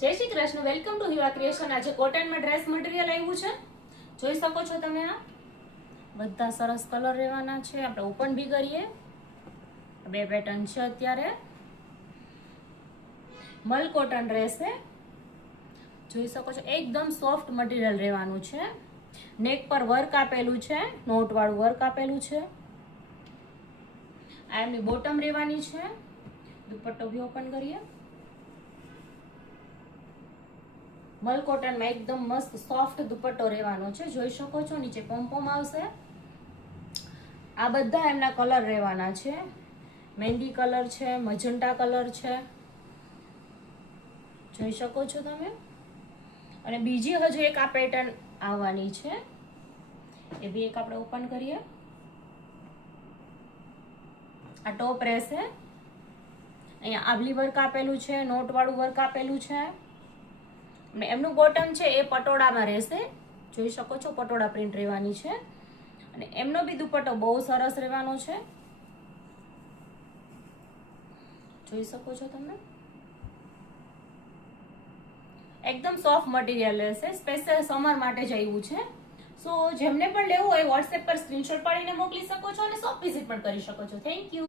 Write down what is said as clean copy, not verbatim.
જય Shri Krishna, welcome to Hiva creation. આજે કોટનમાં ડ્રેસ મટીરિયલ આવ્યું છે, જોઈ શકો છો તમે। આ બધા સરસ કલર રહેવાના છે, આપણે ઓપન બી કરીએ। બે પેટર્ન છે અત્યારે, મલ કોટન ડ્રેસ છે, જોઈ શકો છો। એકદમ સોફ્ટ મટીરિયલ રહેવાનું છે, નેક પર વર્ક આપેલું છે, નોટ વાળું વર્ક આપેલું છે। આ એમની બોટમ રહેવાની છે, દુપટ્ટો બી ઓપન કરીએ। મલ કોટનમાં એકદમ મસ્ત સોફ્ટ દુપટ્ટો રહેવાનો છે, જોઈ શકો છો। નીચે પોમ્પોમ આવશે। આ બધા એમના કલર રહેવાના છે, મહેંદી કલર છે, મજંટા કલર છે, જોઈ શકો છો તમે। અને બીજી હજુ એક આ પેટર્ન આવવાની છે, એ બી એક આપણે ઓપન કરીએ। આ ટોપ રહેશે, અહીંયા આભલી વર્ક આપેલું છે, નોટ વાળું વર્ક આપેલું છે, અને એમનું બોટમ છે એ પટોળામાં રહેશે, જોઈ શકો છો। પટોળા પ્રિન્ટ રહેવાની છે, અને એમનો બી દુપટ્ટો બહુ સરસ રહેવાનો છે, જોઈ શકો છો તમે। એકદમ સોફ્ટ મટીરિયલ રહેશે, સ્પેશિયલ સમર માટે જ આવ્યું છે। સો જેમને પણ લેવું હોય વોટ્સએપ પર સ્ક્રીનશોટ પાડીને મોકલી શકો છો, અને શોપ વિઝિટ પણ કરી શકો છો। Thank you.